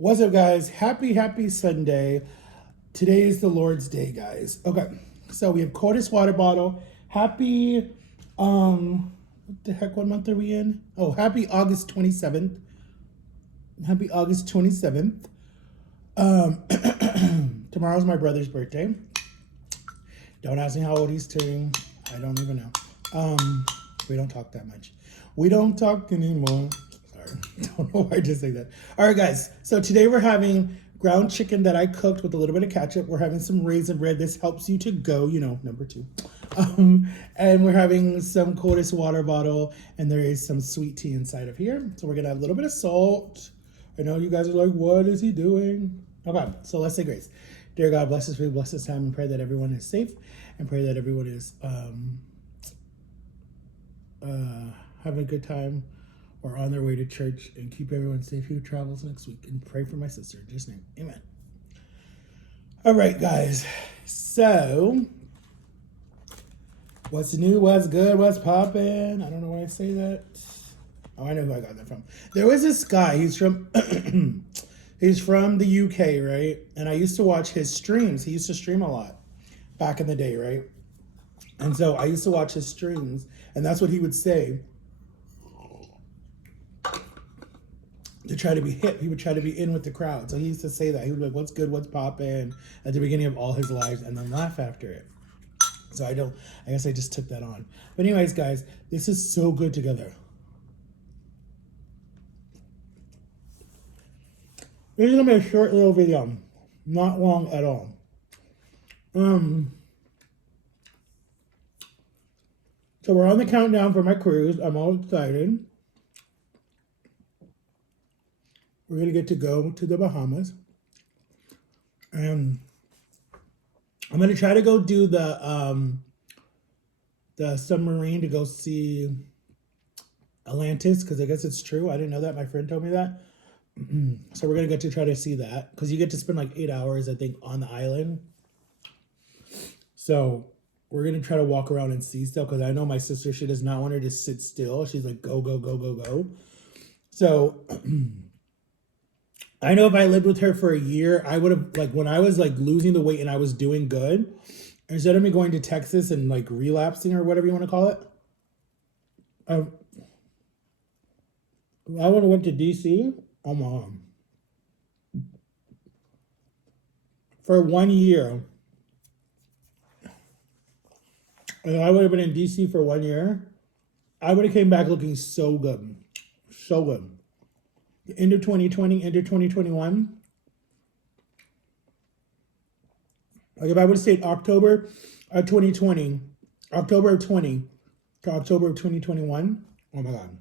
What's up, guys? Happy Sunday. Today is the Lord's Day, guys. Okay, so we have Cordis water bottle. What the heck, what month are we in? Oh, happy August 27th. Happy August 27th. Um, Tomorrow's my brother's birthday. Don't ask me how old he's turning. I don't even know. We don't talk that much. We don't talk anymore. Sorry, don't know why I just say that. All right, guys. So today we're having ground chicken that I cooked with a little bit of ketchup. We're having some raisin bread. This helps you to go, number two. And we're having some Cordis water bottle, and there is some sweet tea inside of here. So we're gonna have a little bit of salt. I know you guys are like, what is he doing? Okay, so let's say grace. Dear God, bless this food, bless this time, and pray that everyone is safe, and pray that everyone is having a good time or on their way to church, and keep everyone safe who travels next week. And pray for my sister. In Jesus' name, amen. All right, guys. So, what's new? What's good? What's popping? I don't know why I say that. Oh, I know who I got that from. There was this guy. He's from he's from the UK, right? And I used to watch his streams. He used to stream a lot back in the day, right? And so I used to watch his streams, and that's what he would say to try to be hip. He would try to be in with the crowd. So he used to say that. He would be like, what's good, what's poppin', at the beginning of all his lives, and then laugh after it. So I guess I just took that on. But anyways, guys, this is so good together. This is gonna be a short little video. Not long at all. So we're on the countdown for my cruise. I'm all excited. We're gonna get to go to the Bahamas. And I'm gonna try to go do the submarine to go see Atlantis, because I guess it's true. I didn't know that. My friend told me that. So we're gonna get to try to see that, because you get to spend like 8 hours, I think, on the island. So we're gonna try to walk around and see stuff, because I know my sister, she does not want her to sit still. She's like, go, go, go, go, go. So I know if I lived with her for a year, I would have, like, when I was like losing the weight and I was doing good, instead of me going to Texas and like relapsing or whatever you want to call it, I would have went to DC. Oh my God. For 1 year. And I would have been in DC for 1 year. I would have came back looking so good. So good. End of 2020, end of 2021. Like if I would have stayed October of 2020, October of 20 to October of 2021, oh my God.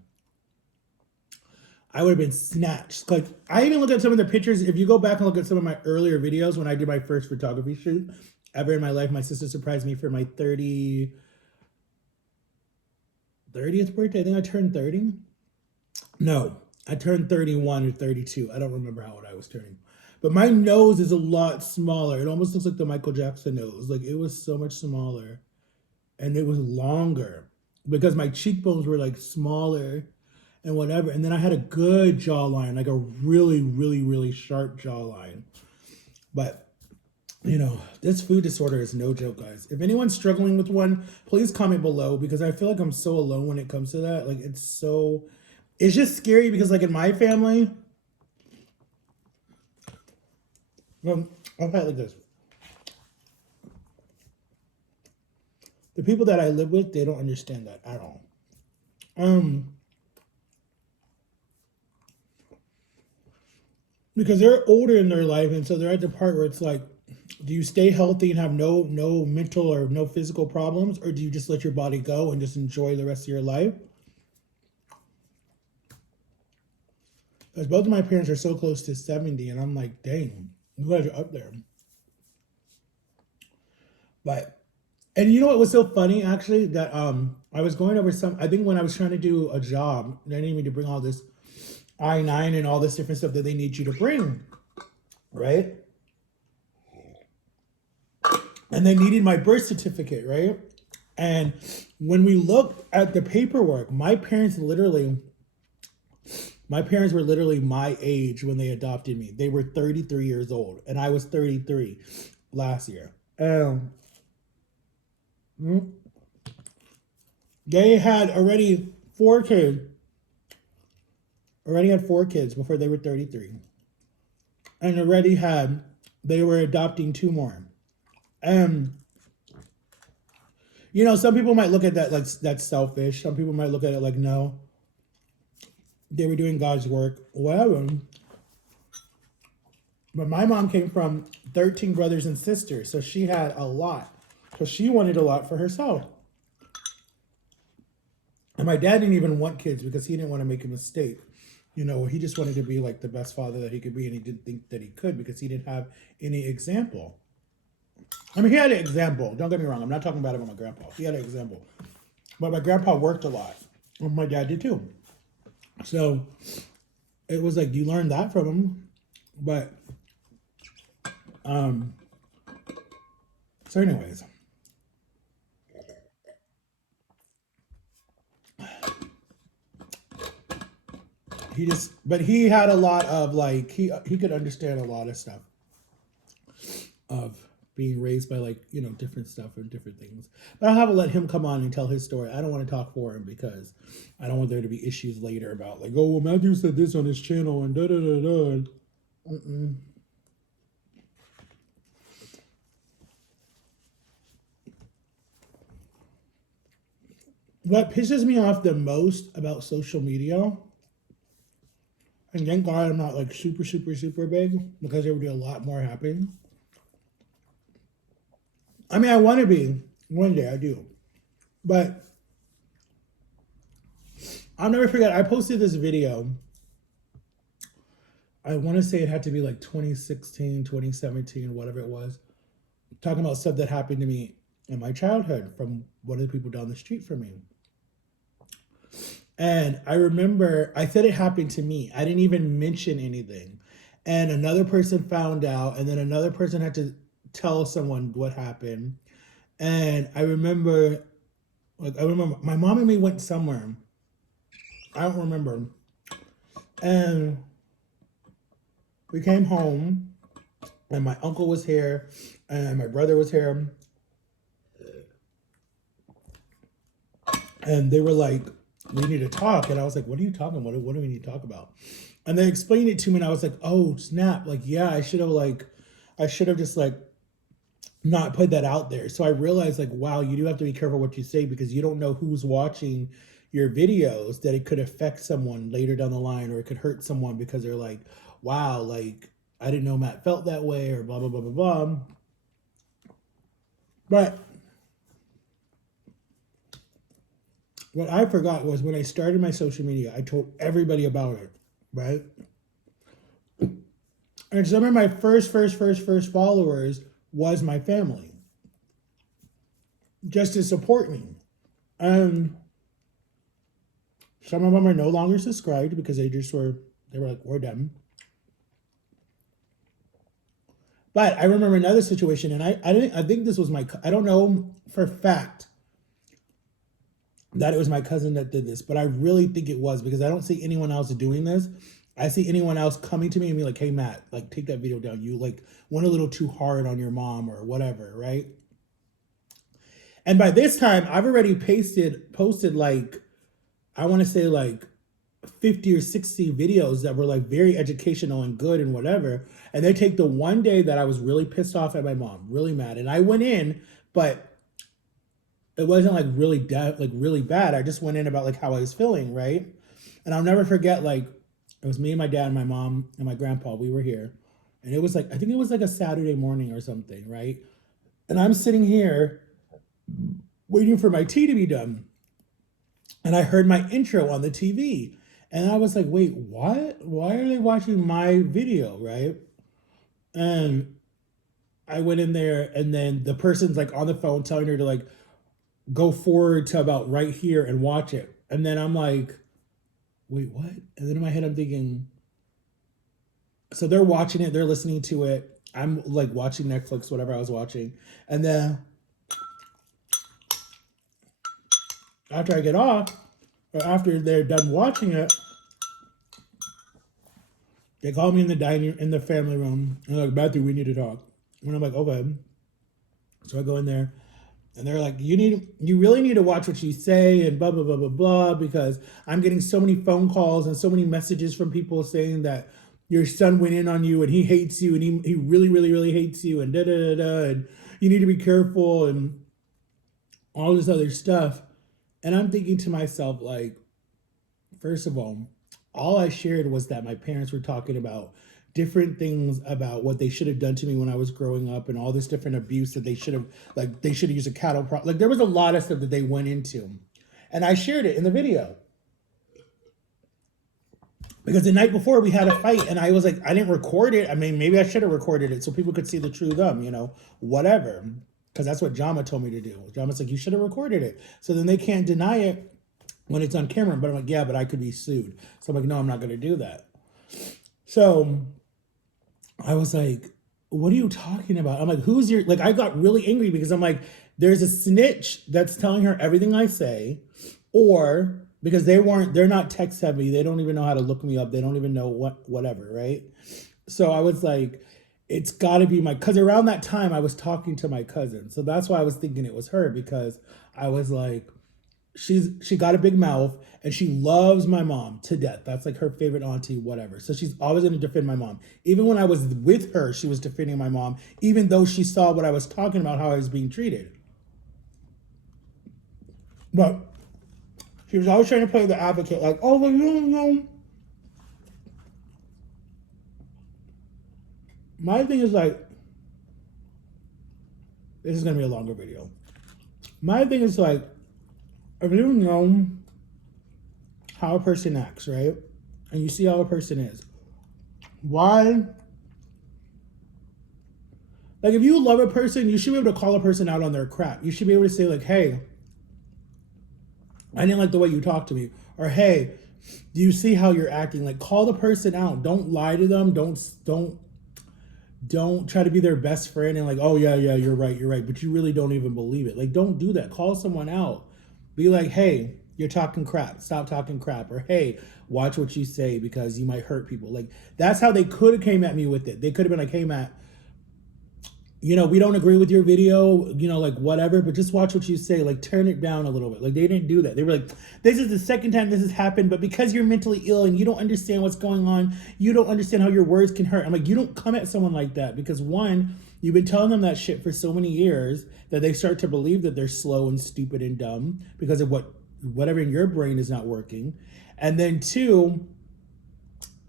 I would have been snatched. Like, I even looked at some of the pictures. If you go back and look at some of my earlier videos when I did my first photography shoot ever in my life, my sister surprised me for my 30th birthday. I think I turned 30. No, I turned 31 or 32. I don't remember how old I was turning. But my nose is a lot smaller. It almost looks like the Michael Jackson nose. Like, it was so much smaller. And it was longer because my cheekbones were like smaller and whatever. And then I had a good jawline, like a really, really, really sharp jawline. But, this food disorder is no joke, guys. If anyone's struggling with one, please comment below, because I feel like I'm so alone when it comes to that. Like, it's just scary, because like in my family, I'll fight like this. The people that I live with, they don't understand that at all. Because they're older in their life, and so they're at the part where it's like, do you stay healthy and have no mental or no physical problems, or do you just let your body go and just enjoy the rest of your life? Because both of my parents are so close to 70, and I'm like, dang, you guys are up there. And you know what was so funny, actually, that I was going over I think when I was trying to do a job, they needed me to bring all this I-9 and all this different stuff that they need you to bring, right? And they needed my birth certificate, right? And when we looked at the paperwork, my parents literally My parents were literally my age when they adopted me. They were 33 years old, and I was 33 last year. Mm, they had already 4 kids. Already had 4 kids before they were 33, and already had they were adopting 2 more. And you know, some people might look at that like that's selfish. Some people might look at it like no, they were doing God's work, whatever. But my mom came from 13 brothers and sisters, so she had a lot. So she wanted a lot for herself. And my dad didn't even want kids because he didn't want to make a mistake. You know, he just wanted to be like the best father that he could be, and he didn't think that he could because he didn't have any example. I mean, he had an example. Don't get me wrong. I'm not talking about it with my grandpa. He had an example. But my grandpa worked a lot. And my dad did too. So it was like you learned that from him. But so anyways. But he had a lot of like he could understand a lot of stuff of being raised by like you know different stuff and different things. But I'll have to let him come on and tell his story. I don't want to talk for him because I don't want there to be issues later about like, oh well, Matthew said this on his channel and da da da da. Mm-mm. What pisses me off the most about social media, and thank God I'm not like super super super big because there would be a lot more happening. I mean, I want to be one day, I do, but I'll never forget. I posted this video. I want to say it had to be like 2016, 2017, whatever it was, talking about stuff that happened to me in my childhood from one of the people down the street from me. And I remember I said it happened to me. I didn't even mention anything. And another person found out, and then another person had to tell someone what happened. And I remember my mom and me went somewhere. I don't remember. And we came home, and my uncle was here, and my brother was here. And they were like, we need to talk. And I was like, what are you talking about? What do we need to talk about? And they explained it to me, and I was like, oh, snap. Like, yeah, I should have just like not put that out there. So I realized like, wow, you do have to be careful what you say because you don't know who's watching your videos, that it could affect someone later down the line, or it could hurt someone because they're like, wow, like I didn't know Matt felt that way, or blah blah blah blah blah. But what I forgot was when I started my social media, I told everybody about it, right? And some of my first followers was my family, just to support me. And some of them are no longer subscribed because they were like, we're done. But I remember another situation, and I think this was I don't know for a fact that it was my cousin that did this, but I really think it was because I don't see anyone else doing this. I see anyone else coming to me and be like, hey Matt, like take that video down. You like went a little too hard on your mom or whatever, right? And by this time, I've already posted like, I want to say like 50 or 60 videos that were like very educational and good and whatever. And they take the one day that I was really pissed off at my mom, really mad. And I went in, but it wasn't like really bad. I just went in about like how I was feeling, right? And I'll never forget, like, it was me and my dad and my mom and my grandpa. We were here. And it was like, I think it was like a Saturday morning or something, right? And I'm sitting here waiting for my tea to be done. And I heard my intro on the TV. And I was like, wait, what? Why are they watching my video, right? And I went in there, and then the person's like on the phone telling her to like go forward to about right here and watch it. And then I'm like, wait, what? And then in my head, I'm thinking, so they're watching it, they're listening to it. I'm like watching Netflix, whatever I was watching. And then after I get off, or after they're done watching it, They call me in the family room, and they're like, Matthew, we need to talk. And I'm like, okay. So I go in there, and they're like, you really need to watch what you say, and blah blah blah blah blah, because I'm getting so many phone calls and so many messages from people saying that your son went in on you and he hates you and he really really really hates you and da da da da, and you need to be careful and all this other stuff. And I'm thinking to myself, like, first of all I shared was that my parents were talking about different things about what they should have done to me when I was growing up and all this different abuse that they should have, like, they should have used a cattle prod. Like, there was a lot of stuff that they went into. And I shared it in the video. Because the night before we had a fight and I was like, I didn't record it. I mean, maybe I should have recorded it so people could see the true them, you know, whatever. Because that's what Jama told me to do. Jama's like, you should have recorded it. So then they can't deny it when it's on camera. But I'm like, yeah, but I could be sued. So I'm like, no, I'm not going to do that. So I was like, what are you talking about? I'm like, who's your, like, I got really angry because I'm like, there's a snitch that's telling her everything I say, or because they're not tech savvy. They don't even know how to look me up. They don't even know whatever, right? So I was like, it's got to be because around that time I was talking to my cousin. So that's why I was thinking it was her, because I was like, she got a big mouth and she loves my mom to death. That's like her favorite auntie, whatever. So she's always going to defend my mom. Even when I was with her, she was defending my mom, even though she saw what I was talking about, how I was being treated. But she was always trying to play the advocate, like, oh, well, you don't know. My thing is like, this is going to be a longer video. My thing is like, if you know how a person acts, right? And you see how a person is, why? Like, if you love a person, you should be able to call a person out on their crap. You should be able to say, like, hey, I didn't like the way you talked to me. Or, hey, do you see how you're acting? Like, call the person out. Don't lie to them. Don't try to be their best friend and like, oh, yeah, you're right. But you really don't even believe it. Like, don't do that. Call someone out. Be like, hey, you're talking crap. Stop talking crap. Or, hey, watch what you say because you might hurt people. Like, that's how they could have came at me with it. They could have been like, hey, Matt, you know, we don't agree with your video, you know, like whatever, but just watch what you say. Like, turn it down a little bit. Like, they didn't do that. They were like, this is the second time this has happened, but because you're mentally ill and you don't understand what's going on, you don't understand how your words can hurt. I'm like, you don't come at someone like that because one, you've been telling them that shit for so many years that they start to believe that they're slow and stupid and dumb because of whatever in your brain is not working. And then two,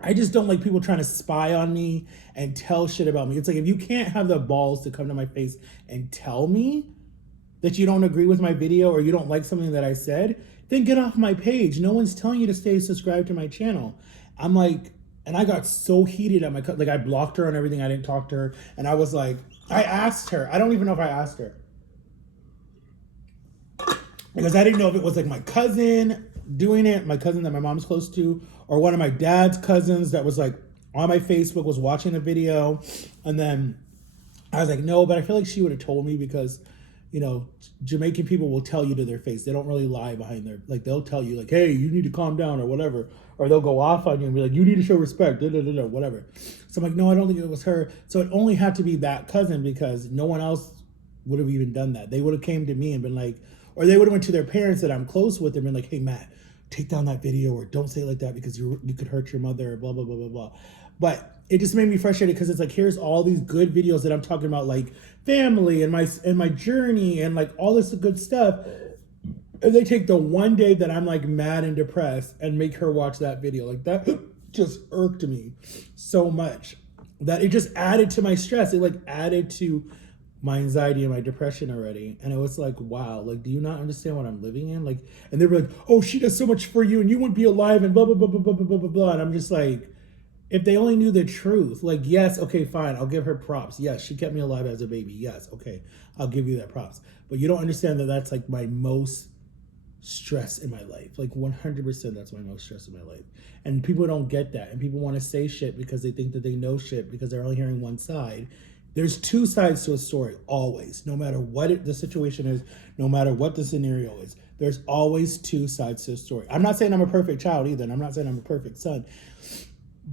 I just don't like people trying to spy on me and tell shit about me. It's like, if you can't have the balls to come to my face and tell me that you don't agree with my video or you don't like something that I said, then get off my page. No one's telling you to stay subscribed to my channel. I'm like, and I got so heated at like, I blocked her on everything. I didn't talk to her. And I was like, I asked her. I don't even know if I asked her. Because I didn't know if it was like my cousin doing it, my cousin that my mom's close to, or one of my dad's cousins that was like on my Facebook was watching the video. And then I was like, no, but I feel like she would have told me because, you know, Jamaican people will tell you to their face. They don't really lie behind their, like, they'll tell you like, hey, you need to calm down or whatever. Or they'll go off on you and be like, you need to show respect, whatever. So I'm like, no, I don't think it was her. So it only had to be that cousin because no one else would have even done that. They would have came to me and been like, or they would have went to their parents that I'm close with and been like, hey, Matt, take down that video or don't say it like that because you could hurt your mother or blah, blah, blah, blah, blah. But it just made me frustrated because it's like, here's all these good videos that I'm talking about, like family and my journey and like all this good stuff. And they take the one day that I'm like mad and depressed and make her watch that video. Like, that just irked me so much that it just added to my stress. It like added to my anxiety and my depression already. And it was like, wow, like, do you not understand what I'm living in? Like, and they were like, oh, she does so much for you and you wouldn't be alive and blah, blah, blah, blah, blah, blah, blah, blah. And I'm just like, if they only knew the truth, like, yes, okay, fine, I'll give her props. Yes, she kept me alive as a baby. Yes, okay, I'll give you that props. But you don't understand that that's like my most stress in my life. Like 100% that's my most stress in my life. And people don't get that. And people want to say shit because they think that they know shit because they're only hearing one side. There's two sides to a story, always. No matter what the situation is, no matter what the scenario is, there's always two sides to a story. I'm not saying I'm a perfect child either, and I'm not saying I'm a perfect son.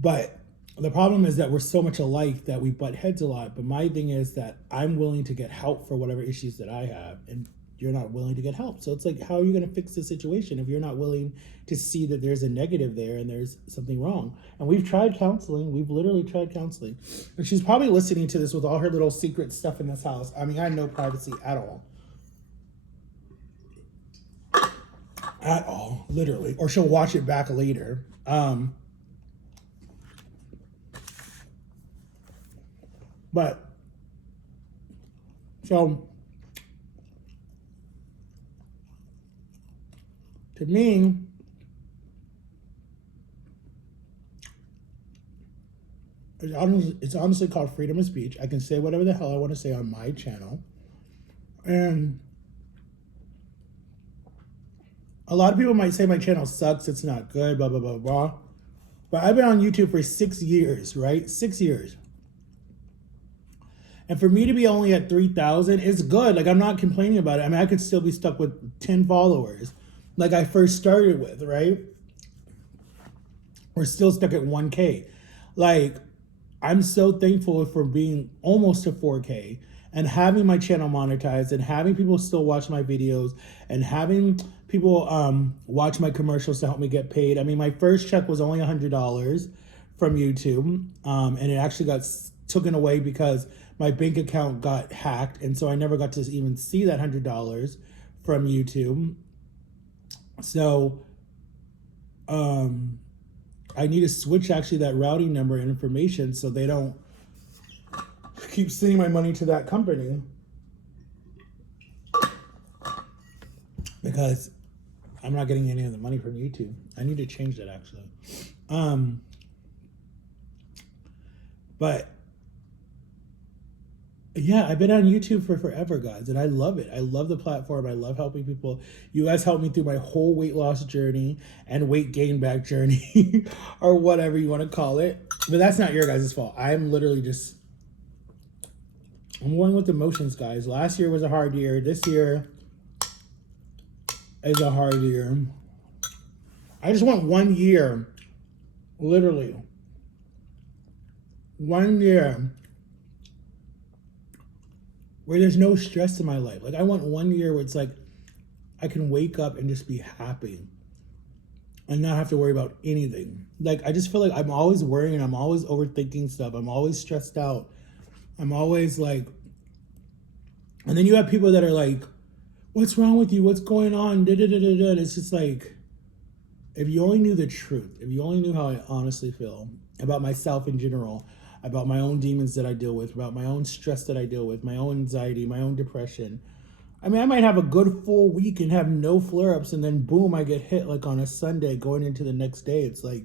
But The problem is that we're so much alike that we butt heads a lot. But my thing is that I'm willing to get help for whatever issues that I have, and you're not willing to get help. So it's like, how are you going to fix the situation if you're not willing to see that there's a negative there and there's something wrong? And we've tried counseling. We've literally tried counseling. And she's probably listening to this with all her little secret stuff in this house. I mean, I have no privacy at all. At all, literally. Or she'll watch it back later. But so to me, it's honestly called freedom of speech. I can say whatever the hell I want to say on my channel. And a lot of people might say my channel sucks, it's not good, blah, blah, blah, blah. But I've been on YouTube for 6 years, right? 6 years. And for me to be only at 3,000 is good. Like, I'm not complaining about it. I mean, I could still be stuck with 10 followers like I first started with, right? We're still stuck at 1K. Like, I'm so thankful for being almost to 4K and having my channel monetized and having people still watch my videos and having people watch my commercials to help me get paid. I mean, my first check was only $100 from YouTube, and it actually got taken away because my bank account got hacked, and so I never got to even see that $100 from YouTube. So I need to switch actually that routing number and information so they don't keep sending my money to that company, because I'm not getting any of the money from YouTube. I need to change that actually. But yeah, I've been on YouTube for forever, guys, and I love it. I love the platform. I love helping people. You guys helped me through my whole weight loss journey and weight gain back journey, or whatever you want to call it. But that's not your guys' fault. I'm literally just, I'm going with emotions, guys. Last year was a hard year. This year is a hard year. I just want 1 year, literally. 1 year where there's no stress in my life. Like, I want 1 year where it's like I can wake up and just be happy and not have to worry about anything. Like, I just feel like I'm always worrying, I'm always overthinking stuff, I'm always stressed out, I'm always like, and then you have people that are like, what's wrong with you, what's going on, da da da da da. It's just like, if you only knew the truth, if you only knew how I honestly feel about myself in general, about my own demons that I deal with, about my own stress that I deal with, my own anxiety, my own depression. I mean, I might have a good full week and have no flare-ups, and then boom, I get hit like on a Sunday going into the next day. It's like,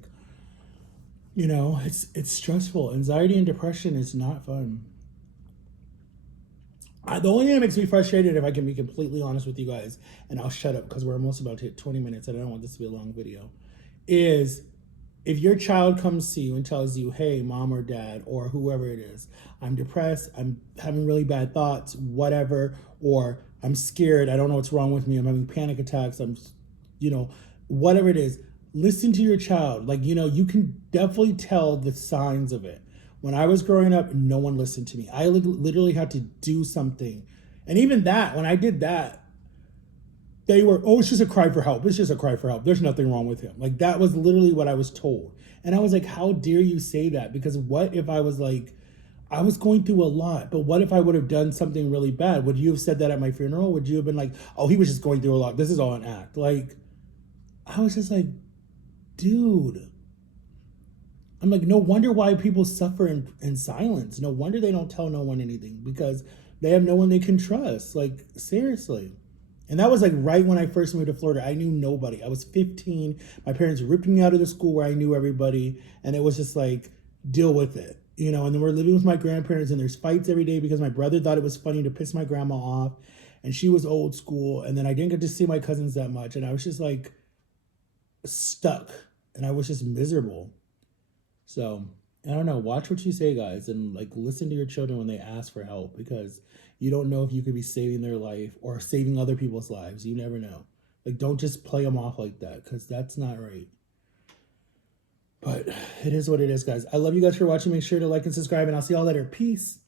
you know, it's stressful. Anxiety and depression is not fun. The only thing that makes me frustrated, if I can be completely honest with you guys, and I'll shut up because we're almost about to hit 20 minutes and I don't want this to be a long video, is if your child comes to you and tells you, hey, mom or dad, or whoever it is, I'm depressed, I'm having really bad thoughts, whatever, or I'm scared, I don't know what's wrong with me, I'm having panic attacks, I'm, you know, whatever it is, listen to your child. Like, you know, you can definitely tell the signs of it. When I was growing up, no one listened to me. I literally had to do something. And even that, when I did that, they were, oh, it's just a cry for help. It's just a cry for help. There's nothing wrong with him. Like, that was literally what I was told. And I was like, how dare you say that? Because what if I was like, I was going through a lot, but what if I would have done something really bad? Would you have said that at my funeral? Would you have been like, oh, he was just going through a lot, this is all an act? Like, I was just like, dude. I'm like, no wonder why people suffer in silence. No wonder they don't tell no one anything, because they have no one they can trust. Like, seriously. And that was like right when I first moved to Florida. I knew nobody. I was 15. My parents ripped me out of the school where I knew everybody. And it was just like, deal with it. You know, and then we're living with my grandparents and there's fights every day because my brother thought it was funny to piss my grandma off. And she was old school. And then I didn't get to see my cousins that much. And I was just like stuck. And I was just miserable. So, I don't know, watch what you say, guys, and like listen to your children when they ask for help, because you don't know if you could be saving their life or saving other people's lives. You never know. Like, don't just play them off like that, because that's not right. But it is what it is, guys. I love you guys for watching. Make sure to like and subscribe, and I'll see y'all later. Peace.